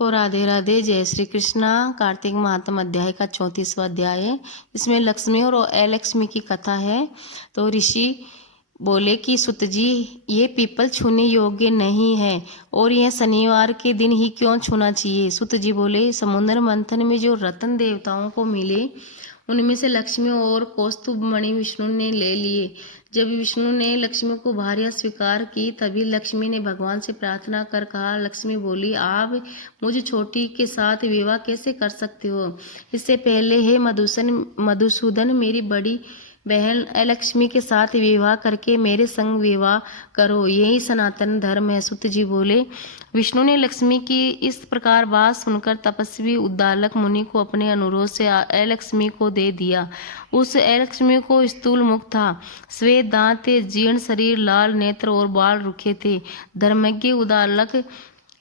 को राधे राधे। जय श्री कृष्णा। कार्तिक महात्म अध्याय का 34वां अध्याय है। इसमें लक्ष्मी और अलक्ष्मी की कथा है। तो ऋषि बोले कि सुत जी, ये पीपल छूने योग्य नहीं है और यह शनिवार के दिन ही क्यों छूना चाहिए। सुत जी बोले, समुद्र मंथन में जो रत्न देवताओं को मिले उनमें से लक्ष्मी और कौस्तुभ मणि विष्णु ने ले लिए। जब विष्णु ने लक्ष्मी को भार्या स्वीकार की तभी लक्ष्मी ने भगवान से प्रार्थना कर कहा। लक्ष्मी बोली, आप मुझ छोटी के साथ विवाह कैसे कर सकते हो। इससे पहले हे मधुसूदन मेरी बड़ी बहन अलक्ष्मी के साथ विवाह करके मेरे संग विवाह करो, यही सनातन धर्म है। सुत जी बोले, विष्णु ने लक्ष्मी की इस प्रकार बात सुनकर तपस्वी उद्दालक मुनि को अपने अनुरोध से अलक्ष्मी को दे दिया। उस अलक्ष्मी को स्थूल मुख था, श्वेत दांत थे, जीर्ण शरीर, लाल नेत्र और बाल रुखे थे। धर्मज्ञ उद्दालक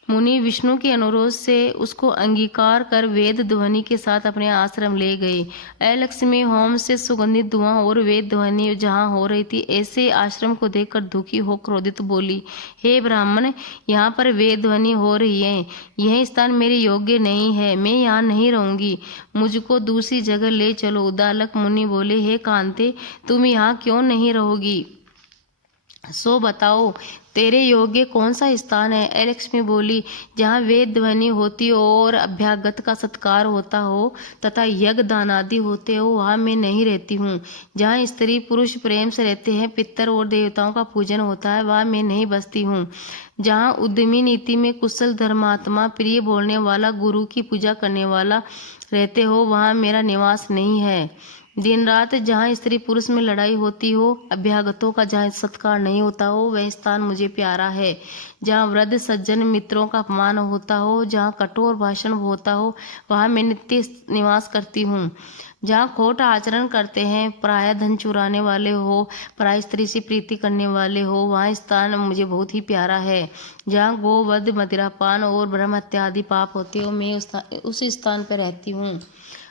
मुनि विष्णु के अनुरोध से उसको अंगीकार कर वेद ध्वनि के साथ अपने आश्रम ले गए। अलक्ष्मी होम से सुगंधित धुआं और वेद ध्वनि जहाँ हो रही थी, ऐसे आश्रम को देखकर दुखी हो क्रोधित बोली, हे ब्राह्मण, यहाँ पर वेद ध्वनि हो रही है, यह स्थान मेरे योग्य नहीं है, मैं यहाँ नहीं रहूंगी, मुझको दूसरी जगह ले चलो। उद्दालक मुनि बोले, हे कांते, तुम यहाँ क्यों नहीं रहोगी, सो बताओ तेरे योग्य कौन सा स्थान है। अलक्ष्मी बोली, जहाँ वेद ध्वनि होती हो और अभ्यागत का सत्कार होता हो तथा यज्ञ दान आदि होते हो, वहाँ मैं नहीं रहती हूँ। जहाँ स्त्री पुरुष प्रेम से रहते हैं, पितर और देवताओं का पूजन होता है, वहाँ मैं नहीं बसती हूँ। जहाँ उद्यमी नीति में कुशल धर्मात्मा प्रिय बोलने वाला गुरु की पूजा करने वाला रहते हो, वहाँ मेरा निवास नहीं है। दिन रात जहाँ स्त्री पुरुष में लड़ाई होती हो, अभ्यागतों का जहाँ सत्कार नहीं होता हो, वह स्थान मुझे प्यारा है। जहाँ वृद्ध सज्जन मित्रों का अपमान होता हो, जहाँ कठोर भाषण होता हो, वहाँ मैं नित्य निवास करती हूँ। जहाँ खोट आचरण करते हैं, पराया धन चुराने वाले हो, पराई स्त्री से प्रीति करने वाले हो, वहाँ स्थान मुझे बहुत ही प्यारा है। जहाँ गोवध मदिरापान और ब्रह्म हत्या आदि पाप होते हो, मैं उस स्थान पर रहती हूँ।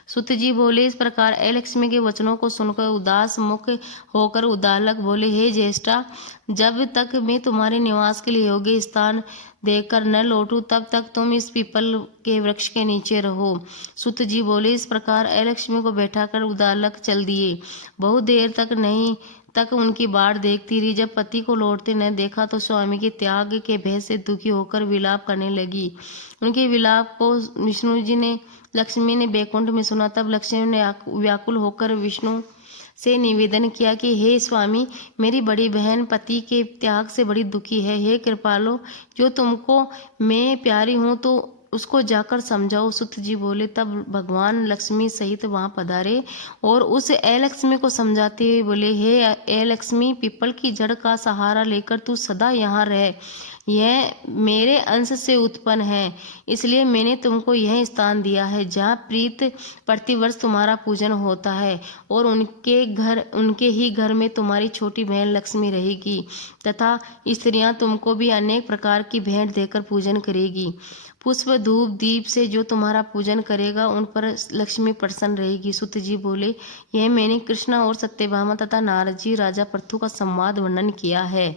सुत जी बोले, इस प्रकार अलक्ष्मी के वचनों को सुनकर उदास मुख होकर उद्दालक बोले, हे ज्येष्ठा, जब तक मैं तुम्हारे निवास के लिए योग्य स्थान देकर न लौटूं तब तक तुम इस पीपल के वृक्ष के नीचे रहो। सुत जी बोले, इस प्रकार अलक्ष्मी को बैठाकर उद्दालक चल दिए। बहुत देर तक उनकी बाट देखती रही। जब पति को लौटते न देखा तो स्वामी के त्याग के भय से दुखी होकर विलाप करने लगी। उनके विलाप को लक्ष्मी ने बैकुंठ में सुना। तब लक्ष्मी ने व्याकुल होकर विष्णु से निवेदन किया कि हे स्वामी, मेरी बड़ी बहन पति के त्याग से बड़ी दुखी है, हे कृपालो, जो तुमको मैं प्यारी हूँ तो उसको जाकर समझाओ। सुत जी बोले, तब भगवान लक्ष्मी सहित वहां पधारे और उस अलक्ष्मी को समझाते हुए बोले, हे अलक्ष्मी, पीपल की जड़ का सहारा लेकर तू सदा यहाँ रह। यह मेरे अंश से उत्पन्न है, इसलिए मैंने तुमको यह स्थान दिया है जहाँ प्रीत प्रतिवर्ष तुम्हारा पूजन होता है और उनके ही घर में तुम्हारी छोटी बहन लक्ष्मी रहेगी तथा स्त्रियां तुमको भी अनेक प्रकार की भेंट देकर पूजन करेगी। पुष्प धूप दीप से जो तुम्हारा पूजन करेगा उन पर लक्ष्मी प्रसन्न रहेगी। सुत जी बोले, यह मैंने कृष्णा और सत्यभामा तथा नारद जी राजा पृथु का संवाद वर्णन किया है।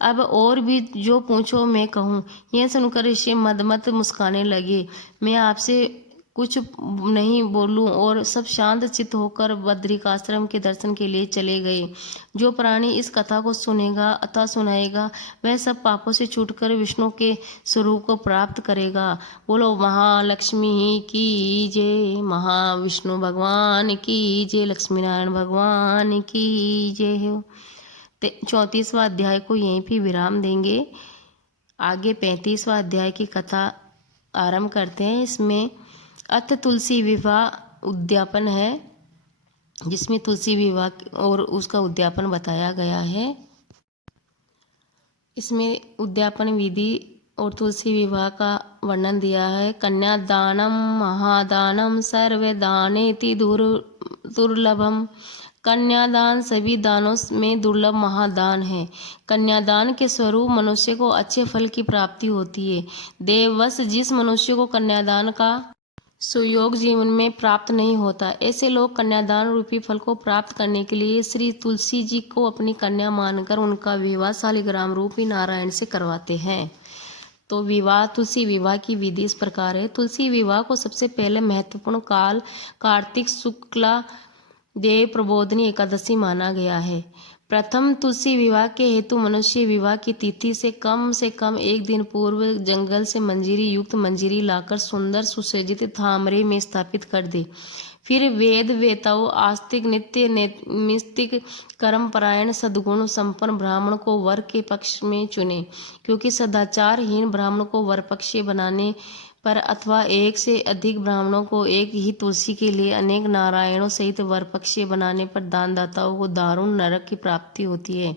अब और भी जो पूछो मैं कहूँ। यह सुनकर ऋषि मदमत मुस्काने लगे। मैं आपसे कुछ नहीं बोलूं और सब शांत चित्त होकर बद्रिकाश्रम के दर्शन के लिए चले गए। जो प्राणी इस कथा को सुनेगा अथवा सुनाएगा, वह सब पापों से छूटकर विष्णु के स्वरूप को प्राप्त करेगा। बोलो महालक्ष्मी की जय, महाविष्णु भगवान की जय, लक्ष्मी नारायण भगवान की जय। 34वां अध्याय को यहीं भी विराम देंगे। आगे 35वां अध्याय की कथा आरंभ करते हैं। इसमें अथ तुलसी विवाह उद्यापन है, जिसमें तुलसी विवाह और उसका उद्यापन बताया गया है। इसमें उद्यापन विधि और तुलसी विवाह का वर्णन दिया है। कन्यादानम महादानम सर्वदानेति दुर्लभम। कन्यादान सभी दानों में दुर्लभ महादान है। कन्यादान के स्वरूप मनुष्य को अच्छे फल की प्राप्ति होती है। देववश जिस मनुष्य को कन्यादान का सुयोग जीवन में प्राप्त नहीं होता, ऐसे लोग कन्यादान रूपी फल को प्राप्त करने के लिए श्री तुलसी जी को अपनी कन्या मानकर उनका विवाह शालिग्राम रूपी नारायण से करवाते हैं। तो विवाह तुलसी विवाह की विधि इस प्रकार है। तुलसी विवाह को सबसे पहले महत्वपूर्ण काल कार्तिक शुक्ला देव प्रबोधनी एकादशी माना गया है। प्रथम तुलसी विवाह के हेतु मनुष्य विवाह की तिथि से कम एक दिन पूर्व जंगल से मंजीरी युक्त मंजीरी लाकर सुंदर सुसज्जित थामरे में स्थापित कर दे। फिर वेद वेताओं आस्तिक नित्य निस्तिक कर्मपरायण सद्गुण संपन्न ब्राह्मण को वर के पक्ष में चुने, क्योंकि सदाचारहीन ब्राह्मण को वर पक्षीय बनाने पर अथवा एक से अधिक ब्राह्मणों को एक ही तुलसी के लिए अनेक नारायणों सहित वर पक्षीय बनाने पर दानदाताओं को दारुण नरक की प्राप्ति होती है।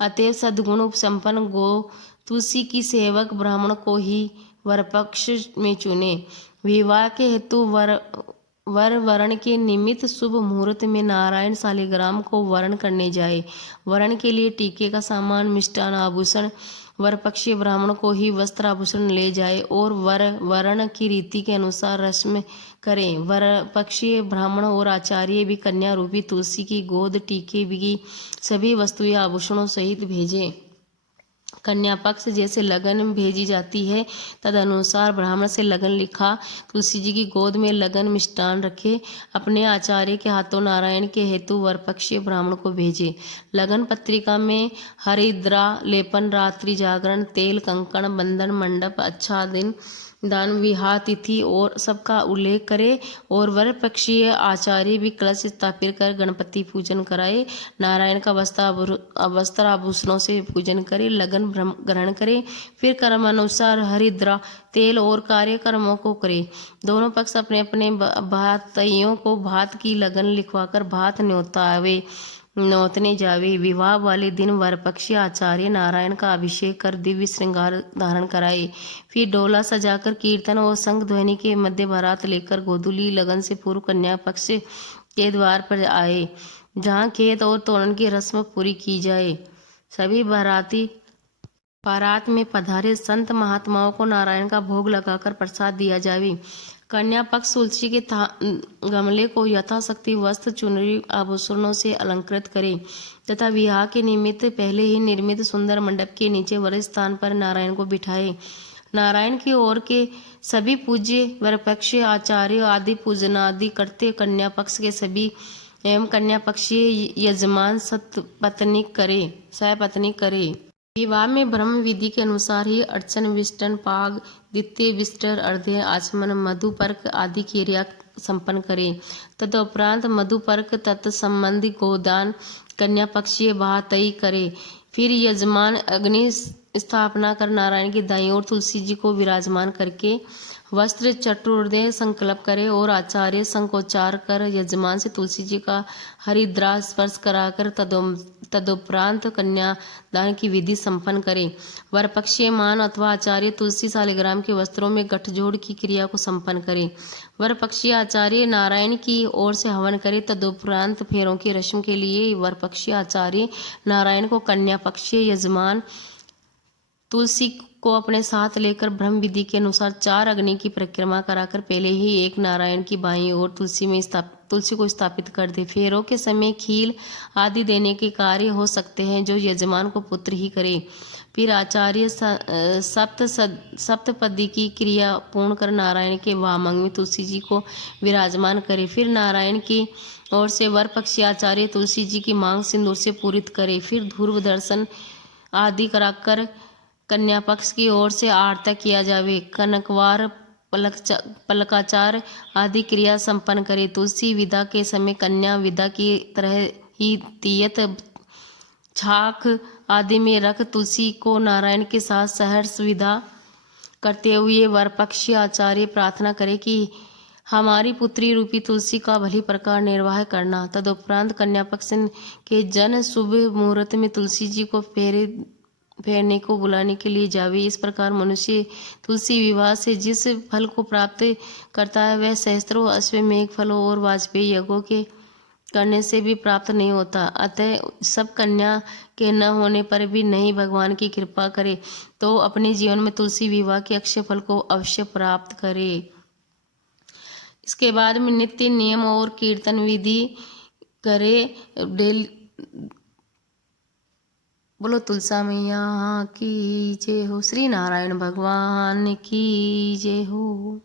अतएव सद्गुण संपन्न गो तुलसी की सेवक ब्राह्मण को ही वर पक्ष में चुने। विवाह के हेतु वर वरण के निमित्त शुभ मुहूर्त में नारायण शालिग्राम को वरण करने जाए। वरण के लिए टीके का सामान, मिष्टान, आभूषण वर पक्षीय ब्राह्मण को ही वस्त्र आभूषण ले जाए और वरण की रीति के अनुसार रस्म करें। वर पक्षीय ब्राह्मण और आचार्य भी कन्या रूपी तुलसी की गोद टीके की सभी वस्तुएं आभूषणों सहित भेजें। कन्या पक्ष जैसे लगन भेजी जाती है तद अनुसार ब्राह्मण से लगन लिखा तुलसी जी की गोद में लगन मिष्टान रखे अपने आचार्य के हाथों नारायण के हेतु वर पक्षीय ब्राह्मण को भेजे। लगन पत्रिका में हरिद्रा लेपन, रात्रि जागरण, तेल, कंकण, बंधन, मंडप, अच्छा दिन, दान, विवाह तिथि और सबका उल्लेख करे और वर पक्षीय आचार्य भी कलश स्थापित कर गणपति पूजन कराए। नारायण का वस्त्र आभूषणों से पूजन करे, लगन ग्रहण करे, फिर कर्मानुसार हरिद्रा तेल और कार्यक्रमों को करे। दोनों पक्ष अपने अपने भातियों को भात की लगन लिखवाकर भात नौतने जावे। विवाह वाले दिन वर पक्षी आचार्य नारायण का अभिषेक कर दिव्य श्रृंगार धारण कराए। फिर डोला सजाकर कीर्तन और शंख ध्वनि के मध्य बारात लेकर गोधूली लगन से पूर्व कन्या पक्ष के द्वार पर आए, जहाँ खेत और तोरण की रस्म पूरी की जाए। सभी बाराती बारात में पधारे संत महात्माओं को नारायण का भोग लगाकर प्रसाद दिया जावे। कन्या पक्ष तुलसी के गमले को यथाशक्ति वस्त्र, चुनरी, आभूषणों से अलंकृत करे तथा विवाह के निमित्त पहले ही निर्मित सुंदर मंडप के नीचे वर स्थान पर नारायण को बिठाए। नारायण की ओर के सभी पूज्य वर पक्ष आचार्य आदि पूजनादि करते कन्या पक्ष के सभी एवं कन्या पक्षीय यजमान सपत्नी करे। विवाह में ब्रह्म विधि के अनुसार ही अर्चन, विष्टन, पाग, द्वितीय विष्टर, अर्घ्य, आचमन, मधुपर्क आदि क्रिया संपन्न करे। तदुपरांत मधुपर्क तत्संबंधी गोदान कन्या पक्षीय बातई करे। फिर यजमान अग्नि स्थापना कर नारायण की दाईं ओर तुलसी जी को विराजमान करके वस्त्र चतुर्दय संकल्प करे और आचार्य संकोचार कर यजमान से तुलसी जी का हरिद्रा स्पर्श कराकर तदुपरांत कन्यादान की विधि संपन्न करे। वर पक्षीय मान अथवा आचार्य तुलसी शालिग्राम के वस्त्रों में गठजोड़ की क्रिया को संपन्न करे। वर पक्षीय आचार्य नारायण की ओर से हवन करे। तदुपरांत फेरों की रस्म के लिए वर पक्षीय आचार्य नारायण को कन्या पक्षीय यजमान तुलसी को अपने साथ लेकर ब्रह्म विधि के अनुसार 4 अग्नि की परिक्रमा कराकर पहले ही एक नारायण की बाईं ओर तुलसी को स्थापित कर दे। फेरों के समय खील आदि देने के कार्य हो सकते हैं जो यजमान को पुत्र ही करे। फिर आचार्य सप्तपदी की क्रिया पूर्ण कर नारायण के वामंग में तुलसी जी को विराजमान करे। फिर नारायण की ओर से वर पक्षी आचार्य तुलसी जी की मांग सिंदूर से पूरित करे। फिर ध्रुव दर्शन आदि कराकर कन्या पक्ष की ओर से आरता किया जावे। कनकवार, पलकाचार आदि क्रिया संपन्न करे। तुलसी विदा के समय कन्या विदा की तरह ही तीयत, छाक आदि में रख तुलसी को नारायण के साथ सहर्ष विदा करते हुए वर पक्षी आचार्य प्रार्थना करे कि हमारी पुत्री रूपी तुलसी का भली प्रकार निर्वाह करना। तदुपरांत कन्या पक्ष के जन शुभ मुहूर्त में तुलसी जी को फेरने को बुलाने के लिए जावे। इस प्रकार मनुष्य तुलसी विवाह से जिस फल को प्राप्त करता है वह सहस्त्रों अश्वमेघ फलों और वाजपेयी यज्ञों के करने से भी प्राप्त नहीं होता। अतः सब कन्या के न होने पर भी नहीं भगवान की कृपा करे तो अपने जीवन में तुलसी विवाह के अक्षय फल को अवश्य प्राप्त करे। इसके बाद में नित्य नियम और कीर्तन विधि करे। बोलो तुलसा मैया की जय हो। श्री नारायण भगवान की जय हो।